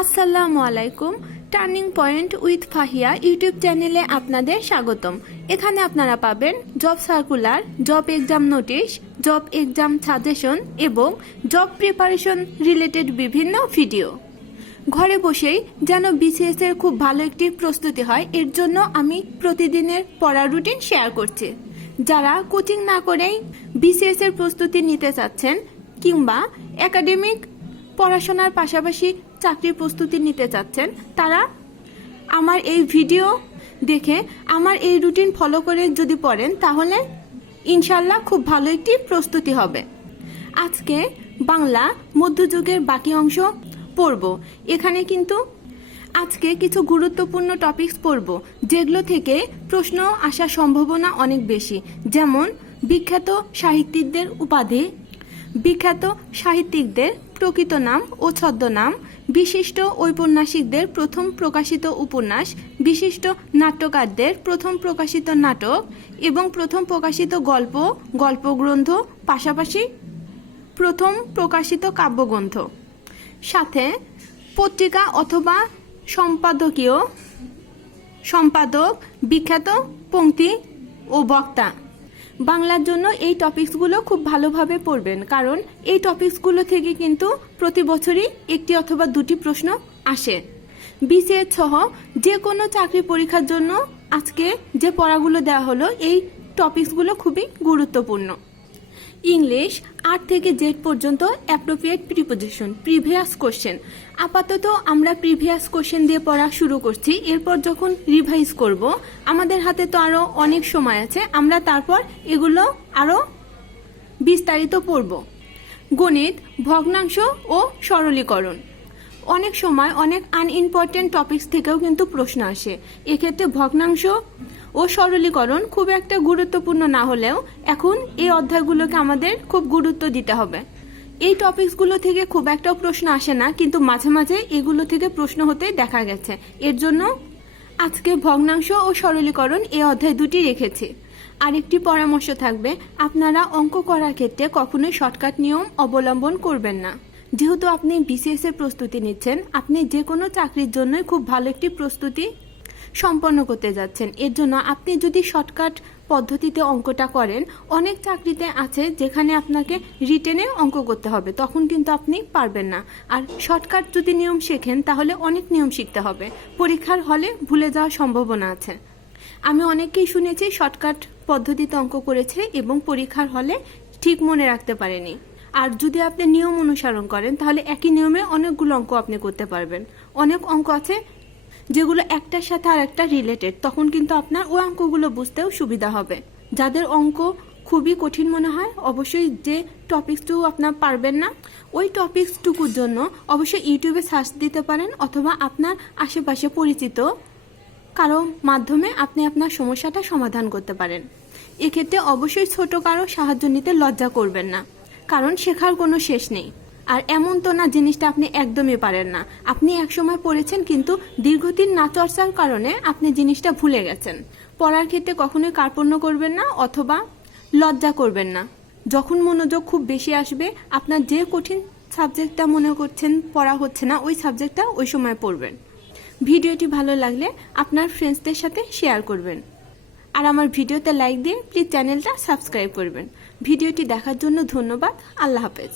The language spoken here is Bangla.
আসসালামু আলাইকুম। Turning point with Fahia YouTube চ্যানেলে আপনাদের স্বাগতম। এখানে আপনারা পাবেন job circular, job exam notice, job exam suggestion এবং জব প্রিপারেশন রিলেটেড বিভিন্ন ভিডিও। ঘরে বসেই যেন বিসিএস এর খুব ভালো একটি প্রস্তুতি হয়, এর জন্য আমি প্রতিদিনের পড়ার রুটিন শেয়ার করছি। যারা কোচিং না করেই বিসিএস এর প্রস্তুতি নিতে চাচ্ছেন কিংবা একাডেমিক পড়াশোনার পাশাপাশি চাকরির প্রস্তুতি নিতে চাচ্ছেন, তারা আমার এই ভিডিও দেখে আমার এই রুটিন ফলো করে যদি পড়েন তাহলে ইনশাল্লাহ খুব ভালো একটি প্রস্তুতি হবে। আজকে বাংলা মধ্যযুগের বাকি অংশ পড়ব। এখানে কিন্তু আজকে কিছু গুরুত্বপূর্ণ টপিকস পড়ব যেগুলো থেকে প্রশ্ন আসার সম্ভাবনা অনেক বেশি। যেমন বিখ্যাত সাহিত্যিকদের উপাধি, বিখ্যাত সাহিত্যিকদের প্রকৃত নাম ও ছদ্মনাম, বিশিষ্ট ঔপন্যাসিকদের প্রথম প্রকাশিত উপন্যাস, বিশিষ্ট নাট্যকারদের প্রথম প্রকাশিত নাটক এবং প্রথম প্রকাশিত গল্প, গল্পগ্রন্থ, পাশাপাশি প্রথম প্রকাশিত কাব্যগ্রন্থ, সাথে পত্রিকা অথবা সম্পাদক, বিখ্যাত পংক্তি ও বক্তা। বাংলার জন্য এই টপিকসগুলো খুব ভালোভাবে পড়বেন, কারণ এই টপিকসগুলো থেকে কিন্তু প্রতি বছরই একটি অথবা দুটি প্রশ্ন আসে। বিসিএস সহ যে কোনো চাকরি পরীক্ষার জন্য আজকে যে পড়াগুলো দেওয়া হলো, এই টপিকসগুলো খুবই গুরুত্বপূর্ণ। ইংলিশ 8 থেকে Z পর্যন্ত অ্যাপ্রোপ্রিয়েট প্রিপোজিশন, প্রিভিয়াস কোশ্চেন। আপাতত আমরা প্রিভিয়াস কোশ্চেন দিয়ে পড়া শুরু করছি। এরপর যখন রিভাইজ করব, আমাদের হাতে তো আরও অনেক সময় আছে, আমরা তারপর এগুলো আরও বিস্তারিত পড়ব। গণিত, ভগ্নাংশ ও সরলীকরণ। অনেক সময় অনেক আনইম্পর্টেন্ট টপিকস থেকেও কিন্তু প্রশ্ন আসে। এক্ষেত্রে ভগ্নাংশ ও সরলীকরণ খুব একটা গুরুত্বপূর্ণ না হলেও এখন এই অধ্যায়গুলোকে আমাদের খুব গুরুত্ব দিতে হবে। এই টপিকসগুলো থেকে খুব একটা প্রশ্ন আসে না, কিন্তু মাঝে মাঝে এগুলো থেকে প্রশ্ন হতে দেখা গেছে। এর জন্য আজকে ভগ্নাংশ ও সরলীকরণ এই অধ্যায় দুটি রেখেছি। আরেকটি পরামর্শ থাকবে, আপনারা অঙ্ক করার ক্ষেত্রে কখনোই শর্টকাট নিয়ম অবলম্বন করবেন না। যেহেতু আপনি বিসিএস এর প্রস্তুতি নিচ্ছেন, আপনি যে কোনো চাকরির জন্যই খুব ভালো একটি প্রস্তুতি সম্পন্ন করতে যাচ্ছেন। এর জন্য আপনি যদি শর্টকাট পদ্ধতিতে অঙ্কটা করেন, অনেক চাকরিতে আছে যেখানে আপনাকে রিটেনে অঙ্ক করতে হবে, তখন কিন্তু আপনি পারবেন না। আর শর্টকাট যদি নিয়ম শেখেন তাহলে অনেক নিয়ম শিখতে হবে, পরীক্ষার হলে ভুলে যাওয়ার সম্ভাবনা আছে। আমি অনেককেই শুনেছি শর্টকাট পদ্ধতিতে অঙ্ক করেছে এবং পরীক্ষার হলে ঠিক মনে রাখতে পারেনি। আর যদি আপনি নিয়ম অনুসরণ করেন তাহলে একই নিয়মে অনেকগুলো অঙ্ক আপনি করতে পারবেন। অনেক অঙ্ক আছে যেগুলো একটার সাথে আর একটা রিলেটেড, তখন কিন্তু আপনার ওই অঙ্কগুলো বুঝতেও সুবিধা হবে। যাদের অঙ্ক খুবই কঠিন মনে হয়, অবশ্যই যে টপিকসটুকু আপনার পারবেন না, ওই টপিকসটুকুর জন্য অবশ্যই ইউটিউবে সার্চ দিতে পারেন, অথবা আপনার আশেপাশে পরিচিত কারো মাধ্যমে আপনি আপনার সমস্যাটা সমাধান করতে পারেন। এক্ষেত্রে অবশ্যই ছোট কারো সাহায্য নিতে লজ্জা করবেন না, কারণ শেখার কোনো শেষ নেই। আর এমন তো না জিনিসটা আপনি একদমই পারেন না। আপনি একসময় পড়েছেন কিন্তু দীর্ঘদিন না চর্চার কারণে আপনি জিনিসটা ভুলে গেছেন। পড়ার ক্ষেত্রে কখনোই কার্পণ্য করবেন না অথবা লজ্জা করবেন না। যখন মনোযোগ খুব বেশি আসবে, আপনার যে কঠিন সাবজেক্টটা মনে করছেন পড়া হচ্ছে না, ওই সাবজেক্টটা ওই সময় পড়বেন। ভিডিওটি ভালো লাগলে আপনার ফ্রেন্ডসদের সাথে শেয়ার করবেন, আর আমার ভিডিওতে লাইক দিয়ে প্লিজ চ্যানেলটা সাবস্ক্রাইব করবেন। ভিডিওটি দেখার জন্য ধন্যবাদ। আল্লাহ হাফেজ।